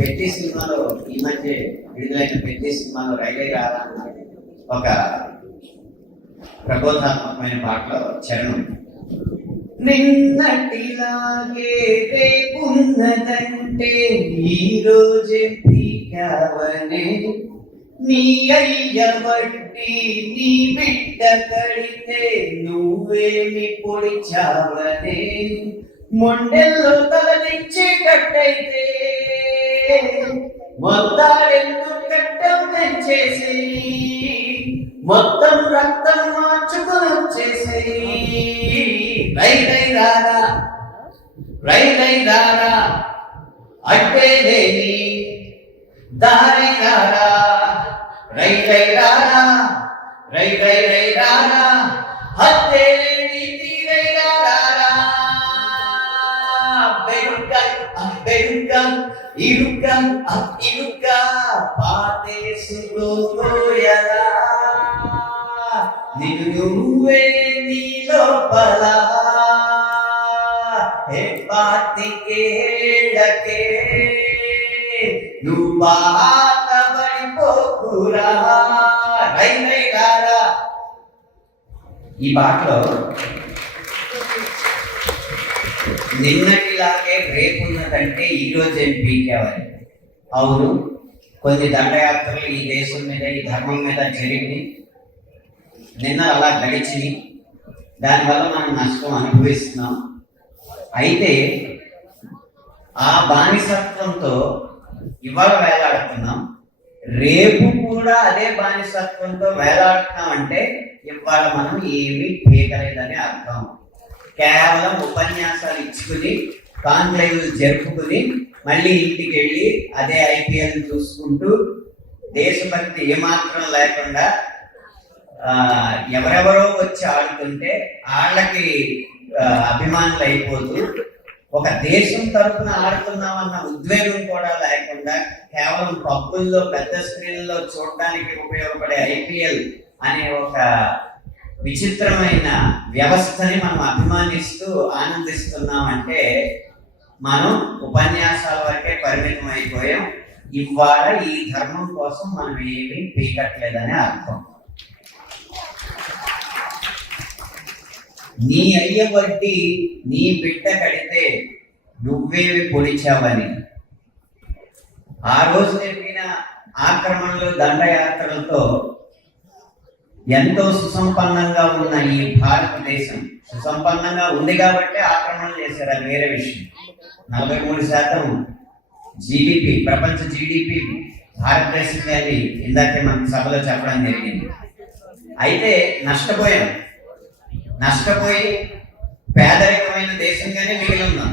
పెద్ద సినిమాలో ఈ మధ్య విడుదలైన పెద్ద సినిమాలో రైలే రాదా ఒక ప్రబోధాత్మకమైన పాటలో చరణం, నిన్నటిలాగే రేపున్నదంటే ఈ రోజే పీకావనే, నీ అయ్య బట్టి నీ బిడ్డ కడితే నువ్వేమి పొడిచావనే, మొండెల్లో తలదించేటట్టయితే మొత్తాలెందుకు కట్టం తెంచేసి మొత్తం రక్తం మార్చుకుని వచ్చేసేయి. రై రై రారా రై రై రారా అట్టే లేని దారి రారా, రై రై రారా రై రై రై రారా హత్తే లేని తీరై రారా, బెరుక బెరుక ఇరుక ఇరుక పాతేసుకోయలా, నిన్ను నువ్వే నీ లోపల హే పాతికేళ్ళకే నువ్వు బాధపడిపోకురా, రై రై రారా. ఈ పాటలో నిన్నటిలాగే రేపున్నదంటే ఈరోజు ఏం పీకేవారు. అవును, కొన్ని దండయాత్రలు ఈ దేశం మీద ఈ ధర్మం మీద జరిగి నిన్న అలా గడిచి దానివల్ల మనం నష్టం అనుభవిస్తున్నాం. అయితే ఆ బానిసత్వంతో ఇవాళ వేలాడుతున్నాం, రేపు కూడా అదే బానిసత్వంతో వేలాడుతున్నాం. అంటే ఇవాళ మనం ఏమీ పీకలేదని అర్థం. కేవలం ఉపన్యాసాలు ఇచ్చుకుని కాన్క్లేవ్లు జరుపుకుని మళ్ళీ ఇంటికి వెళ్ళి అదే ఐపీఎల్ చూసుకుంటూ దేశభక్తి ఏమాత్రం లేకుండా ఎవరెవరో వచ్చి ఆడుతుంటే వాళ్ళకి అభిమానులు అయిపోతూ ఒక దేశం తరఫున ఆడుతున్నామన్న ఉద్వేగం కూడా లేకుండా కేవలం పబ్బుల్లో పెద్ద స్క్రీన్లో చూడడానికి ఉపయోగపడే ఐపీఎల్ అనే ఒక విచిత్రమైన వ్యవస్థని మనం అభిమానిస్తూ ఆనందిస్తున్నామంటే మనం ఉపన్యాసాల వరకే పరిమితం అయిపోయాం. ఇవాళ ఈ ధర్మం కోసం మనం ఏమీ పీకట్లేదని అర్థం. నీ అయ్య వడ్డీ నీ బిడ్డ కడితే నువ్వేమి పొడిచావని, ఆ రోజు జరిగిన ఆక్రమణలు దండయాత్రలతో ఎంతో సుసంపన్నంగా ఉన్న ఈ భారతదేశం సుసంపన్నంగా ఉంది కాబట్టి ఆక్రమణలు చేశారు, అది వేరే విషయం. 43% జీడిపి, ప్రపంచ జీడిపి భారతదేశంలో అది ఇందాకే మనకు సభలో చెప్పడం జరిగింది. అయితే నష్టపోయి పేదరికమైన దేశంగానే మిగిలి ఉన్నాం.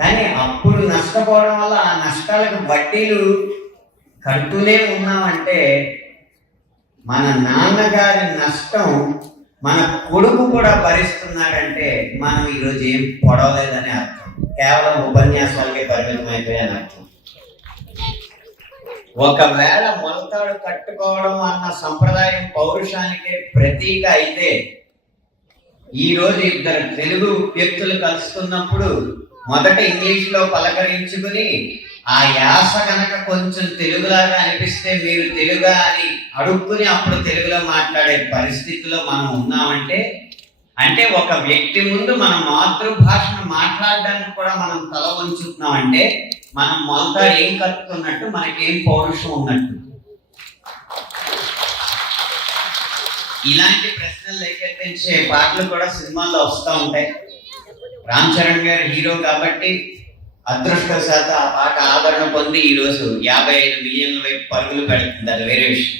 కానీ అప్పుడు నష్టపోవడం వల్ల ఆ నష్టాలకు వడ్డీలు కడుతూనే ఉన్నామంటే మన నాన్నగారి నష్టం మన కొడుకు కూడా భరిస్తున్నాడంటే మనం ఈరోజు ఏం పొడవలేదని అర్థం. కేవలం ఉపన్యాసాలకే పరిమితమైపోయాయని అర్థం. ఒకవేళ మొలతాడు కట్టుకోవడం అన్న సంప్రదాయం పౌరుషానికి ప్రతీక అయితే ఈరోజు ఇద్దరు తెలుగు వ్యక్తులు కలుసుకున్నప్పుడు మొదట ఇంగ్లీష్లో పలకరించుకుని ఆ యాస కనుక కొంచెం తెలుగులాగా అనిపిస్తే మీరు తెలుగా అని అడుక్కుని అప్పుడు తెలుగులో మాట్లాడే పరిస్థితిలో మనం ఉన్నామంటే, అంటే ఒక వ్యక్తి ముందు మన మాతృభాషను మాట్లాడడానికి కూడా మనం తల వంచుతున్నామంటే మనం మొలతా ఏం కట్టుకున్నట్టు, మనకేం పౌరుషం ఉన్నట్టు. ఇలాంటి ప్రశ్నలు లేకెత్తించే పాటలు కూడా సినిమాల్లో వస్తూ ఉంటాయి. రామ్ చరణ్ గారు హీరో కాబట్టి అదృష్టవశాత్తు ఆ పాట ఆదరణ పొంది ఈరోజు 55 మిలియన్ల వైపు పరుగులు పెడుతుంది, అది వేరే విషయం.